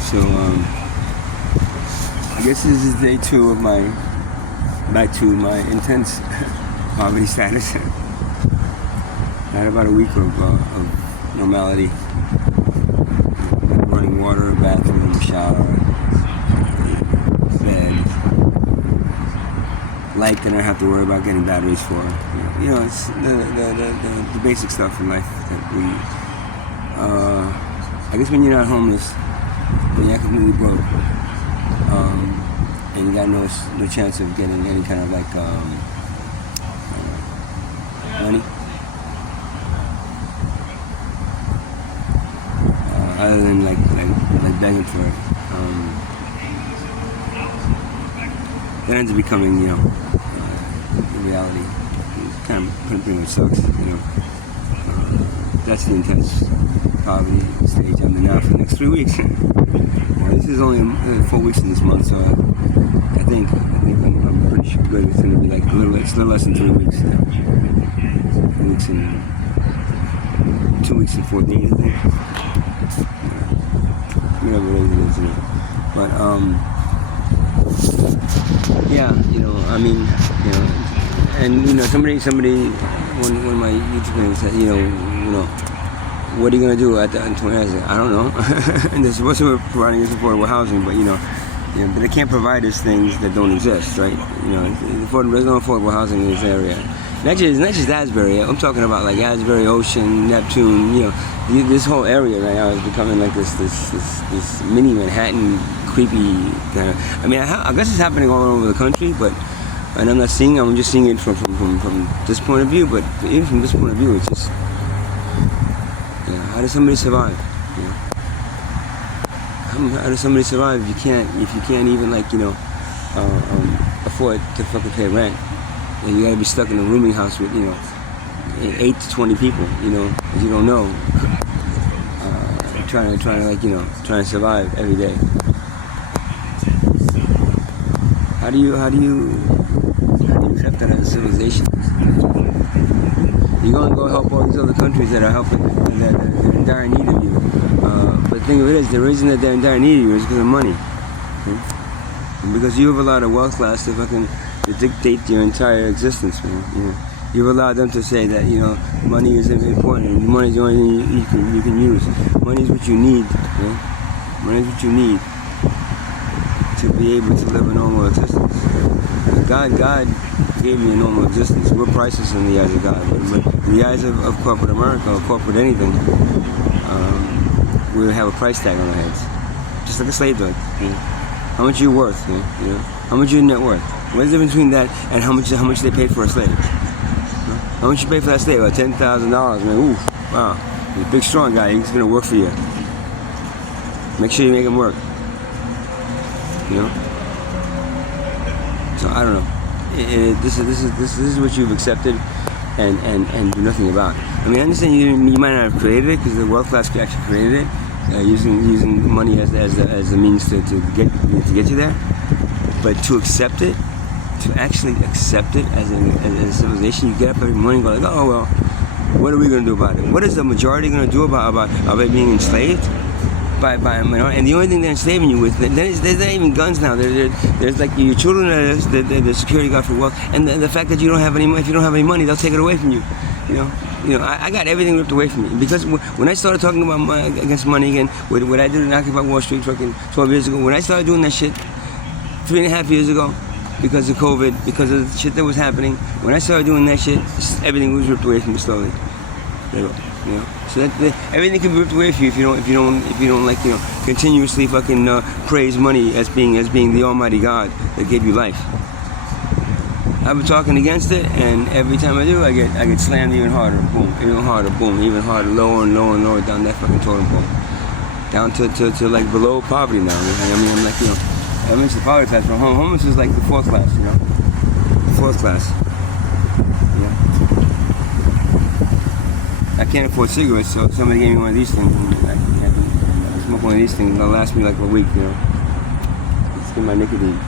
So I guess this is day 2 of my back to my intense poverty status. I had about a week of normality, running water, bathroom, shower, bed, light that I don't have to worry about getting batteries for. You know, it's the basic stuff in life that we. I guess when you're not homeless, when you're completely broke, and you got no chance of getting any kind of like money, other than like begging for it, that ends up becoming, the reality. It kind of pretty much sucks, That's the intense poverty stage I'm in now for the next 3 weeks. This is only 4 weeks in this month, so I think I'm pretty sure good. It's going to be like a little less than 3 weeks now. 2 weeks and 2 weeks and 4 days, I think. Whatever it is, But somebody, one of my YouTube videos said, what are you gonna do at the 20? I said, I don't know. And they're supposed to be providing us affordable housing, but but they can't provide us things that don't exist, right? There's no affordable housing in this area. Not just Asbury. I'm talking about like Asbury, Ocean, Neptune. This whole area right now is becoming like this mini Manhattan, creepy kind of. I mean, I guess it's happening all over the country, and I'm not seeing. I'm just seeing it from this point of view. But even from this point of view, it's just, how does somebody survive? How does somebody survive if you can't even afford to fucking pay rent? And you gotta be stuck in a rooming house with 8 to 20 people, that you don't know, trying to survive every day. How do you accept that as a civilization? You're gonna go help all these other countries that are helping, that are in dire need of you. But the thing of it is, the reason that they're in dire need of you is because of money. And because you have allowed a wealth class to dictate your entire existence, man. You've allowed them to say that money is important. Money is the only thing you can use. Money is what you need. Money is what you need to be able to live a normal existence. God gave me a normal existence. We're priceless in the eyes of God, but in the eyes of corporate America or corporate anything, we have a price tag on our heads, just like a slave dog. How much are you worth? How much is your net worth? What is the difference between that and how much they pay for a slave? How much you pay for that slave? About $10,000, man. Ooh, wow. He's a big, strong guy. He's gonna work for you. Make sure you make him work. So I don't know. This is what you've accepted and do nothing about. I mean, I understand you might not have created it because the wealth class actually created it, using money as the means to get you there. But to accept it, to actually accept it as a civilization, you get up every morning and go like, oh well, what are we going to do about it? What is the majority going to do about it being enslaved? And the only thing they're enslaving you with, there's not even guns now. There's like your children are the security guard for wealth, and the fact that you don't have any money, if you don't have any money, they'll take it away from you. I got everything ripped away from me because when I started talking about against money again, what I did in Occupy Wall Street fucking 12 years ago, when I started doing that shit 3.5 years ago, because of COVID, because of the shit that was happening, when I started doing that shit, everything was ripped away from me slowly. So that everything can be ripped away from you if you don't continuously fucking praise money as being the Almighty God that gave you life. I've been talking against it, and every time I do, I get slammed even harder, boom, even harder, boom, even harder, lower and lower and lower down that fucking totem pole, down to like below poverty now. I mean, I'm like I mentioned the poverty class, but homeless is like the 4th class, the 4th class. I can't afford cigarettes, so if somebody gave me one of these things, and I can smoke one of these things, it'll last me like a week, It's in my nicotine,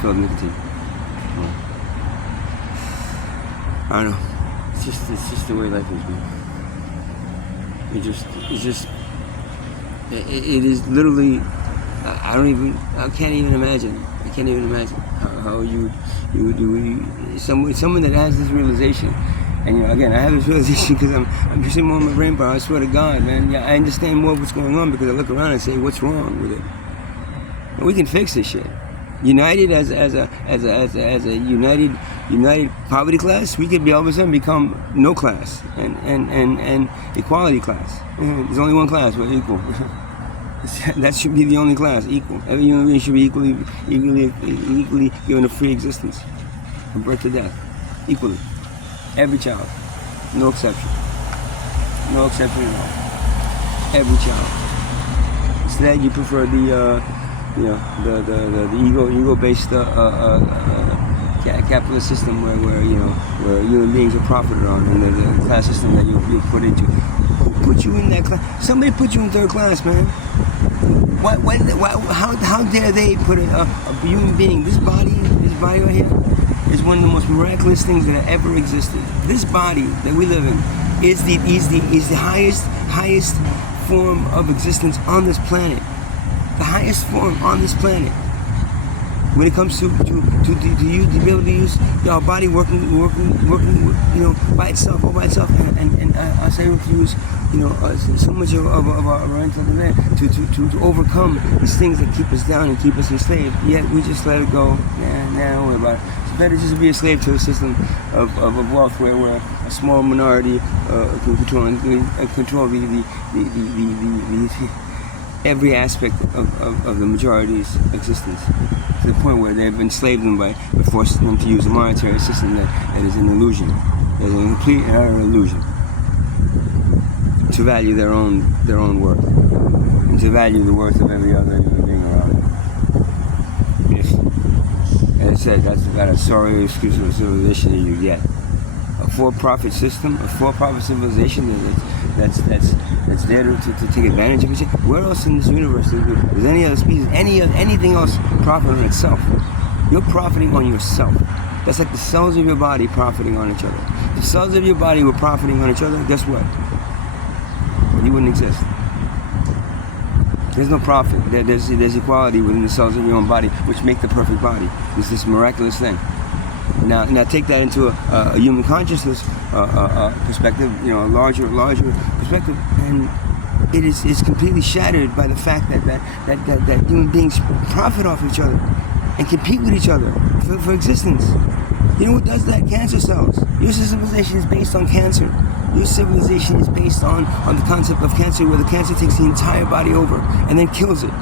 filled nicotine. I don't know. It's just the way life is, man. It's just It is literally. I can't even imagine. I can't even imagine how you someone that has this realization. And again, I have this realization because I'm using more of my brain power. I swear to God, man. Yeah, I understand more of what's going on because I look around and say, what's wrong with it? And we can fix this shit. United as a united poverty class, we could be all of a sudden become no class and equality class. There's only one class, we're equal. That should be the only class, equal. Every human being should be equally given a free existence, from birth to death, equally. Every child, no exception. No exception at all. Every child. Instead, you prefer the ego-based capitalist system where human beings are profited on, and the class system that you put into. Who put you in that class? Somebody put you in third class, man. How dare they put a human being? This body right here is one of the most miraculous things that have ever existed. This body that we live in is the highest form of existence on this planet. The highest form on this planet. When it comes to you to be able to use your body working, by itself, all by itself, and us able to use, so much of our intellect to overcome these things that keep us down and keep us enslaved. Yet we just let it go. Don't worry about it. It's better just to be a slave to a system of wealth where a small minority can control the every aspect of the majority's existence, to the point where they've enslaved them by forcing them to use a monetary system that is an illusion. It's a complete and utter illusion. To value their own worth, and to value the worth of every other human being around them. Yes. As I said, that's about as sorry excuse of civilization as you get. A for-profit system, a for-profit civilization that's there to take advantage of each other. Where else in this universe does any other species, anything else profit on itself? You're profiting on yourself. That's like the cells of your body profiting on each other. If the cells of your body were profiting on each other, guess what? You wouldn't exist. There's no profit. There's equality within the cells of your own body, which make the perfect body. It's this miraculous thing. Now take that into a human consciousness perspective, a larger perspective, and it is completely shattered by the fact that human beings profit off each other and compete with each other for existence. You know what does that? Cancer cells. Your civilization is based on cancer. Your civilization is based on the concept of cancer, where the cancer takes the entire body over and then kills it.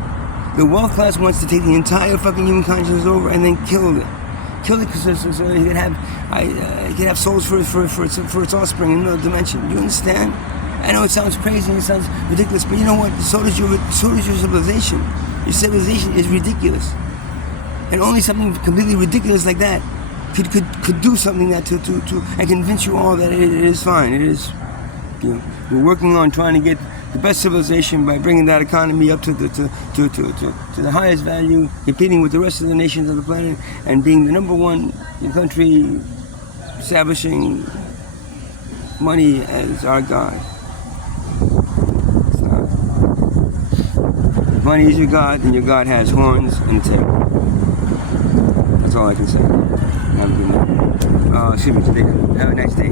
The wealth class wants to take the entire fucking human consciousness over and then kill it. Kill it so he can have souls for its offspring in another dimension. You understand? I know it sounds crazy and it sounds ridiculous, but you know what? So does your civilization. Your civilization is ridiculous, and only something completely ridiculous like that could do something that to and convince you all that it is fine. It is, we're working on trying to get the best civilization by bringing that economy up to the highest value, competing with the rest of the nations of the planet, and being the number one country, establishing money as our God. If money is your God, then your God has horns and a tail. That's all I can say. Have a good night. Excuse me, today. Have a nice day.